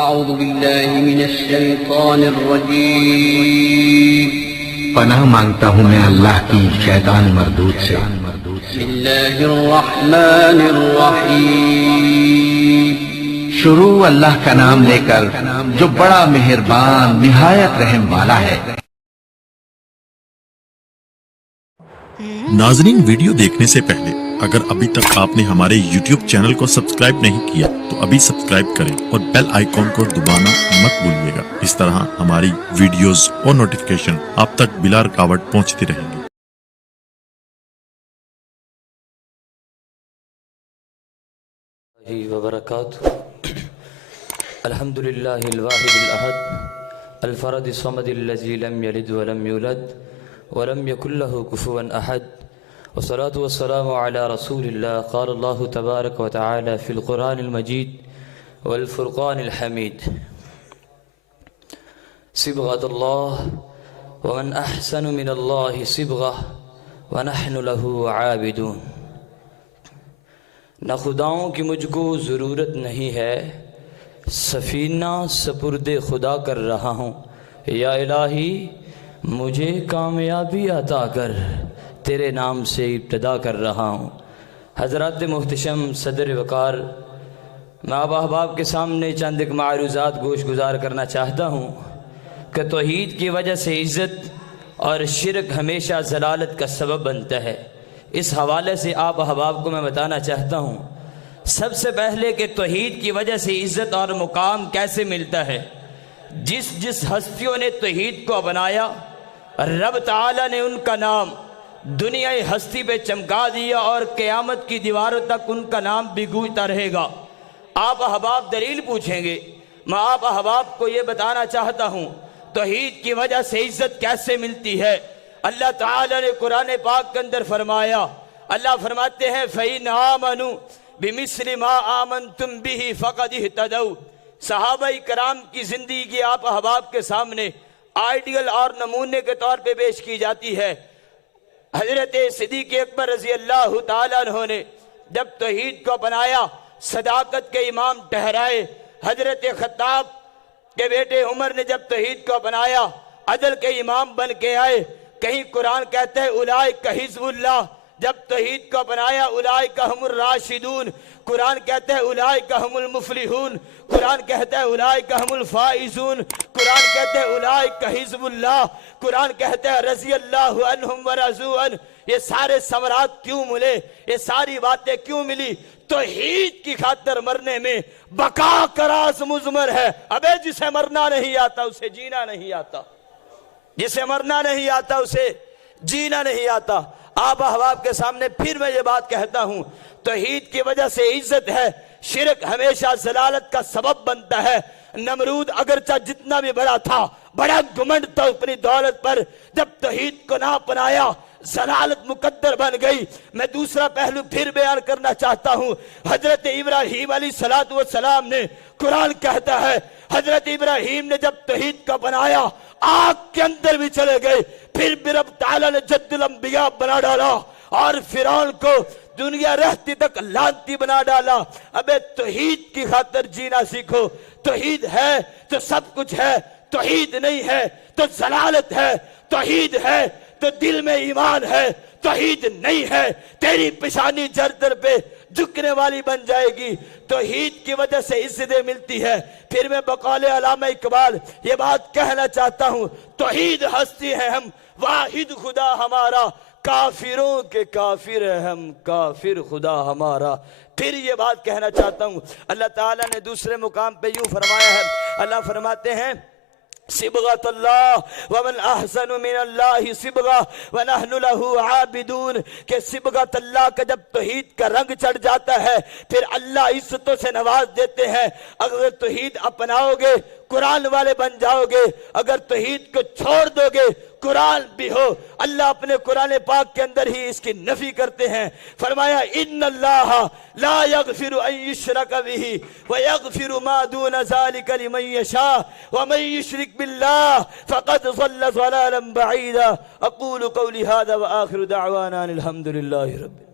اعوذ باللہ من الشیطان الرجیم پناہ مانگتا ہوں میں اللہ کی شیطان مردود سے۔ بسم اللہ الرحمن الرحیم شروع اللہ کا نام لے کر جو بڑا مہربان نہایت رحم والا ہے۔ ناظرین، ویڈیو دیکھنے سے پہلے اگر ابھی تک آپ نے ہمارے یوٹیوب چینل کو سبسکرائب نہیں کیا تو ابھی سبسکرائب کریں اور بیل آئیکن کو دبانا مت بھولیے گا۔ اس طرح ہماری ویڈیوز اور نوٹیفیکیشن آپ تک بلا رکاوٹ پہنچتی رہیں گی۔ وبرکاتہ۔ الحمدللہ الواحد الاحد الفرد الصمد الذي لم يلد ولم يولد ولم يكن له كفوا احد، والصلاة والسلام على رسول الله۔ قال الله تبارك وتعالى في القرآن المجيد والفرقان الحميد: صبغة الله ومن أحسن من الله صبغة ونحن له عابدون۔ نہ خداؤں کی مجھ کو ضرورت نہیں ہے، سفینہ سپرد خدا کر رہا ہوں۔ یا الہی مجھے کامیابی عطا کر، تیرے نام سے ابتدا کر رہا ہوں۔ حضرات محتشم صدر وقار، میں آپ احباب کے سامنے چند ایک معروضات گوش گزار کرنا چاہتا ہوں کہ توحید کی وجہ سے عزت اور شرک ہمیشہ ضلالت کا سبب بنتا ہے۔ اس حوالے سے آپ احباب کو میں بتانا چاہتا ہوں، سب سے پہلے کہ توحید کی وجہ سے عزت اور مقام کیسے ملتا ہے۔ جس ہستیوں نے توحید کو اپنایا، رب تعالیٰ نے ان کا نام دنیا ہستی پہ چمکا دیا اور قیامت کی دیواروں تک ان کا نام بھی گونجتا رہے گا۔ آپ احباب دلیل پوچھیں گے، میں آپ احباب کو یہ بتانا چاہتا ہوں توحید کی وجہ سے عزت کیسے ملتی ہے۔ اللہ تعالیٰ نے قرآن پاک کے اندر فرمایا، اللہ فرماتے ہیں فَإِنْ آمَنُوا بِمِثْلِ مَا آمَنْتُمْ بِهِ فَقَدِ اهْتَدَوْا۔ صحابہ کرام کی زندگی آپ احباب کے سامنے آئیڈیل اور نمونے کے طور پہ پیش کی جاتی ہے۔ حضرت صدیق اکبر رضی اللہ تعالیٰ عنہ نے جب توحید کو اپنایا، صداقت کے امام ٹھہرائے۔ حضرت خطاب کے بیٹے عمر نے جب توحید کو اپنایا، عدل کے امام بن کے آئے۔ کہیں قرآن کہتا ہے اولئک حزب اللہ، جب توحید کو اپنایا اولئک ہم الراشدون۔ قرآن کہتا ہے اولئک ہم المفلحون، قرآن کہتا ہے اولئک ہم الفائزون، قرآن کہتا ہے اولئک حزب اللہ، قرآن کہتا ہے رضی اللہ عنہم ورضوا عنہ۔ یہ سارے ثمرات کیوں ملے، یہ ساری باتیں کیوں ملی؟ توحید کی خاطر مرنے میں بقا کا راز مضمر ہے۔ ابے جسے مرنا نہیں آتا اسے جینا نہیں آتا، جسے مرنا نہیں آتا اسے جینا نہیں آتا۔ آپ احباب کے سامنے پھر میں یہ بات کہتا ہوں، توحید کی وجہ سے عزت ہے، شرک ہمیشہ ضلالت کا سبب بنتا ہے۔ نمرود اگرچہ جتنا بھی بڑا تھا، بڑا گھمنڈ تھا اپنی دولت پر، جب توحید کو نہ اپنایا ضلالت مقدر بن گئی۔ میں دوسرا پہلو پھر بیان کرنا چاہتا ہوں، حضرت ابراہیم علیہ السلام نے، قرآن کہتا ہے حضرت ابراہیم نے جب توحید کو اپنایا آگ کے اندر بھی چلے گئے، پھر بھی رب تعالیٰ نے جد الانبیاء بنا ڈالا اور فرعون کو دنیا رہتی تک لعنتی بنا ڈالا۔ ابے توحید کی خاطر جینا سیکھو۔ توحید ہے تو سب کچھ ہے، توحید نہیں ہے تو ضلالت ہے، توحید ہے تو دل میں ایمان ہے، توحید نہیں ہے تیری پیشانی جردر پہ جھکنے والی بن جائے گی۔ توحید کی وجہ سے عزتیں ملتی ہے۔ پھر میں بقول علامہ اقبال یہ بات کہنا چاہتا ہوں، توحید ہستی ہے ہم، واحد خدا ہمارا، کافروں کے کافر ہے ہم، کافر خدا ہمارا۔ پھر یہ بات کہنا چاہتا ہوں، اللہ تعالیٰ نے دوسرے مقام پہ یوں فرمایا ہے، اللہ فرماتے ہیں صبغۃ اللہ ومن احسن من اللہ صبغہ ونحن له عابدون، کہ صبغۃ اللہ کا جب توحید کا رنگ چڑھ جاتا ہے پھر اللہ عزتوں سے نواز دیتے ہیں۔ اگر توحید اپناؤ گے قرآن والے بن جاؤ گے، اگر توحید کو چھوڑ دو گے قرآن بھی ہو۔ اللہ اپنے قرآن پاک کے اندر ہی اس کی نفی کرتے ہیں، فرمایا ان اللہ لا یغفر ان یشرک بہ ویغفر ما دون ذلک لمن یشاء ومن یشرک باللہ فقد ضل ضلالا بعیدا۔ اقول قولی ھذا وآخر دعوانا الحمد للہ رب